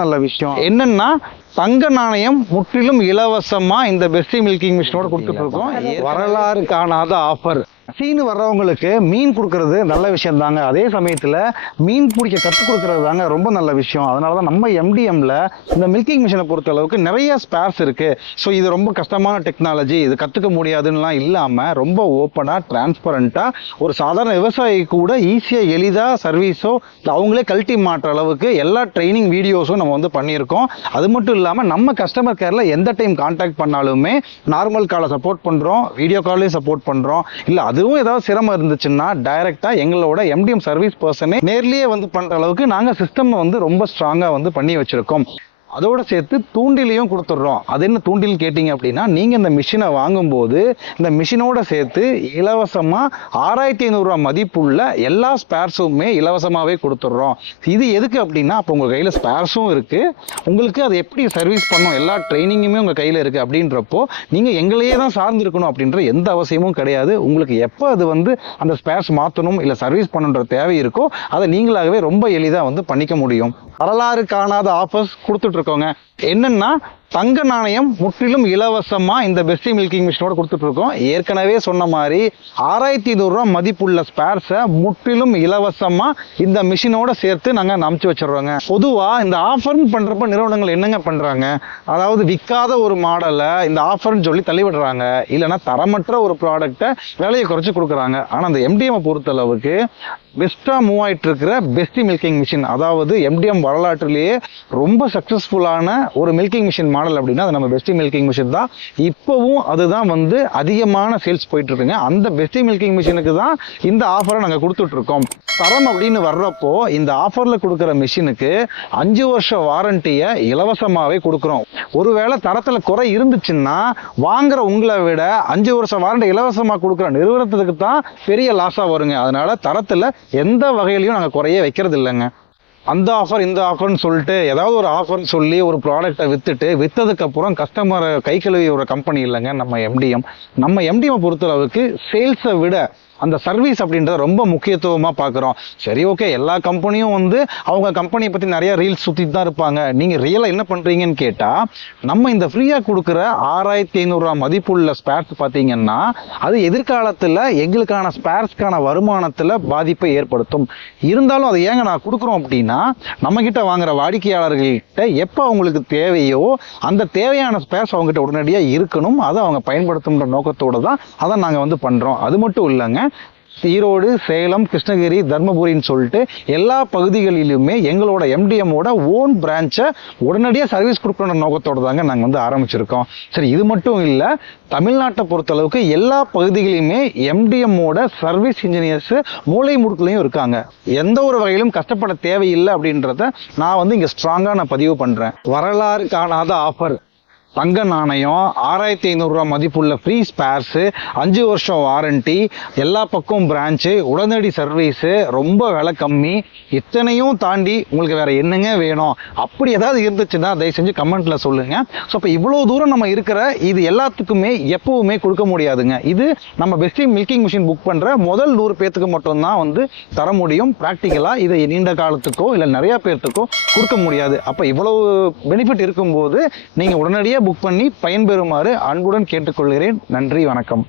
நல்ல விஷயம் என்னன்னா தங்க நாணயம் முற்றிலும் இலவசமா இந்த பெஸ்டி மில்கிங் மிஷினோட கொடுத்துட்டு இருக்கோம். வரலாறு காணாத ஆஃபர். சீனு வர்றவங்களுக்கு மீன் கொடுக்கறது நல்ல விஷயம் தாங்க. அதே சமயத்துல மீன் பிடிக்க கற்றுக் கொடுக்கறது தாங்க ரொம்ப நல்ல விஷயம். அதனாலதான் நம்ம எம்டிஎம்ல இந்த மில்கிங் மிஷினை பொறுத்த அளவுக்கு நிறைய ஸ்பேர்ஸ் இருக்கு. ஸோ இது ரொம்ப கஷ்டமான டெக்னாலஜி, இது கத்துக்க முடியாதுன்னுலாம் இல்லாம ரொம்ப ஓப்பனா டிரான்ஸ்பரண்டா ஒரு சாதாரண விவசாயி கூட ஈஸியா எளிதா சர்வீஸோ அவங்களே கழட்டி மாற்ற அளவுக்கு எல்லா ட்ரைனிங் வீடியோஸும் நம்ம வந்து பண்ணியிருக்கோம். அது மட்டும் இல்லாம நம்ம கஸ்டமர் கேர்ல எந்த டைம் கான்டாக்ட் பண்ணாலுமே நார்மல் காலை சப்போர்ட் பண்றோம், வீடியோ காலையும் சப்போர்ட் பண்றோம். இல்ல அதுவும் ஏதாவது சிரமம் இருந்துச்சுன்னா டைரக்டா எங்களோட எம்டிஎம் சர்வீஸ் பர்சனே நேர்லயே வந்து பண்ற அளவுக்கு நாங்க சிஸ்டம் வந்து ரொம்ப ஸ்ட்ராங்கா வந்து பண்ணி வச்சிருக்கோம். அதோட சேர்த்து தூண்டிலையும் கொடுத்துட்றோம். அது என்ன தூண்டில் கேட்டீங்க அப்படின்னா, நீங்க இந்த மிஷினை வாங்கும்போது இந்த மிஷினோட சேர்த்து இலவசமா 6500 ரூபாய் மதிப்புள்ள எல்லா ஸ்பேர்ஸுமே இலவசமாவே கொடுத்துட்றோம். இது எதுக்கு அப்படின்னா, அப்போ உங்க கையில ஸ்பேர்ஸும் இருக்கு, உங்களுக்கு அதை எப்படி சர்வீஸ் பண்ணும் எல்லா ட்ரைனிங்குமே உங்க கையில இருக்கு. அப்படின்றப்போ நீங்க எங்களையே தான் சார்ந்து இருக்கணும் அப்படின்ற எந்த அவசியமும் கிடையாது. உங்களுக்கு எப்போ அது வந்து அந்த ஸ்பேர்ஸ் மாற்றணும் இல்லை சர்வீஸ் பண்ணுன்ற தேவை இருக்கோ அதை நீங்களாகவே ரொம்ப எளிதாக வந்து பண்ணிக்க முடியும். வரலாறு காணாத ஆஃபர்ஸ் கொடுத்துட்டு இருக்கோங்க. என்னன்னா தங்க நாணயம் முற்றிலும் இலவசமா இந்த பெஸ்டி மில்கிங் மிஷினோட கொடுத்துட்டு இருக்கோம். ஏற்கனவே சொன்ன மாதிரி 6500 ரூபாய் மதிப்புள்ள ஸ்பேர்ஸை முற்றிலும் இலவசமா இந்த மிஷினோட சேர்த்து நாங்க அமுச்சு வச்சிடறோங்க. பொதுவா இந்த ஆஃபர்னு பண்றப்ப நிறுவனங்கள் என்னங்க பண்றாங்க, அதாவது விற்காத ஒரு மாடலை இந்த ஆஃபர்னு சொல்லி தள்ளிவிடுறாங்க, இல்லைன்னா தரமற்ற ஒரு ப்ராடக்டை விலையை குறைச்சு கொடுக்குறாங்க. ஆனா அந்த எம்டிஎம் பொறுத்த அளவுக்கு பெஸ்டா மூவ் ஆயிட்டு இருக்கிற பெஸ்டி மில்கிங் மிஷின், அதாவது எம்டிஎம் வரலாற்றிலேயே ரொம்ப சக்சஸ்ஃபுல்லான ஒரு மில்கிங் மிஷின் மாடல் அப்படின்னா அது நம்ம பெஸ்டி மில்கிங் மிஷின் தான். இப்பவும் அதுதான் வந்து அதிகமான சேல்ஸ் போயிட்டு இருக்குங்க. அந்த பெஸ்டி மில்கிங் மிஷினுக்கு தான் இந்த ஆஃபரை நாங்க கொடுத்துட்டு இருக்கோம். தரம் அப்படின்னு வர்றப்போ இந்த ஆஃபர்ல கொடுக்குற மிஷினுக்கு 5 வருஷ வாரண்டியை இலவசமாவே கொடுக்குறோம். ஒருவேளை தரத்துல குறை இருந்துச்சுன்னா வாங்குற உங்களை விட 5 வருஷ வாரண்டி இலவசமா கொடுக்குற நிறுவனத்துக்கு தான் பெரிய லாஸா வருங்க. அதனால தரத்துல எந்த வகையிலையும் நாங்க குறைய வைக்கிறது இல்லைங்க. அந்த ஆஃபர் இந்த ஆஃபர்னு சொல்லிட்டு ஏதாவது ஒரு ஆஃபர்னு சொல்லி ஒரு ப்ராடக்டை விற்றதுக்கு அப்புறம் கஸ்டமரை கை கழுவி ஒரு கம்பெனி இல்லைங்க நம்ம எம்டிஎம். நம்ம எம்டிஎம் பொறுத்தளவுக்கு சேல்ஸை விட அந்த சர்வீஸ் அப்படின்றத ரொம்ப முக்கியத்துவமாக பார்க்குறோம். சரி, ஓகே, எல்லா கம்பெனியும் வந்து அவங்க கம்பெனியை பற்றி நிறைய ரீல்ஸ் சுற்றிட்டு தான் இருப்பாங்க. நீங்கள் ரியலாக என்ன பண்ணுறீங்கன்னு கேட்டால், நம்ம இந்த ஃப்ரீயாக கொடுக்குற 6500 ரூபா மதிப்புள்ள ஸ்பேர்ஸ் பார்த்தீங்கன்னா அது எதிர்காலத்தில் எங்களுக்கான ஸ்பேர்ஸ்க்கான வருமானத்தில் பாதிப்பை ஏற்படுத்தும். இருந்தாலும் அதை ஏங்க நான் கொடுக்குறோம் அப்படின்னா, நம்மக்கிட்ட வாங்குற வாடிக்கையாளர்கள்கிட்ட எப்போ அவங்களுக்கு தேவையோ அந்த தேவையான ஸ்பேர்ஸ் அவங்ககிட்ட உடனடியாக இருக்கணும், அதை அவங்க பயன்படுத்துகிற நோக்கத்தோடு தான் அதை நாங்கள் வந்து பண்ணுறோம். அது மட்டும் இல்லைங்க, ஈரோடு, சேலம், கிருஷ்ணகிரி, தர்மபுரின்னு சொல்லிட்டு எல்லா பகுதிகளிலுமே எங்களோட எம்டிஎம்மோட ஓன் பிரான்ச்சை உடனடியாக சர்வீஸ் கொடுக்கணுன்ற நோக்கத்தோடு தாங்க நாங்கள் வந்து ஆரம்பிச்சிருக்கோம். சரி, இது மட்டும் இல்லை, தமிழ்நாட்டை பொறுத்தளவுக்கு எல்லா பகுதிகளிலுமே எம்டிஎம்மோட சர்வீஸ் இன்ஜினியர்ஸ் மூளை முடுக்குலையும் இருக்காங்க. எந்த ஒரு வகையிலும் கஷ்டப்பட தேவையில்லை அப்படின்றத நான் வந்து இங்கே ஸ்ட்ராங்காக நான் பதிவு பண்ணுறேன். வரலாறு காணாத ஆஃபர். தங்க நாணயம், 6500 ரூபாய் மதிப்புள்ள ஃப்ரீ ஸ்பேர்ஸு, 5 வருஷம் வாரண்டி, எல்லா பக்கம் பிரான்ச்சு, உடனடி சர்வீஸு, ரொம்ப விலை கம்மி, இத்தனையும் தாண்டி உங்களுக்கு வேற என்னங்க வேணும்? அப்படி ஏதாவது இருந்துச்சுன்னா தயவு செஞ்சு கமெண்ட்ல சொல்லுங்க. ஸோ இப்போ இவ்வளோ தூரம் நம்ம இருக்கிற இது எல்லாத்துக்குமே எப்பவுமே கொடுக்க முடியாதுங்க. இது நம்ம பெஸ்டி மில்கிங் மிஷின் புக் பண்ற முதல் 100 பேர்த்துக்கு மட்டும்தான் வந்து தர முடியும். ப்ராக்டிக்கலா இதை நீண்ட காலத்துக்கோ இல்லை நிறைய பேர்த்துக்கோ கொடுக்க முடியாது. அப்போ இவ்வளவு பெனிஃபிட் இருக்கும்போது நீங்க உடனடியாக புக் பண்ணி பயன்பெறுமாறு அன்புடன் கேட்டுக்கொள்கிறேன். நன்றி, வணக்கம்.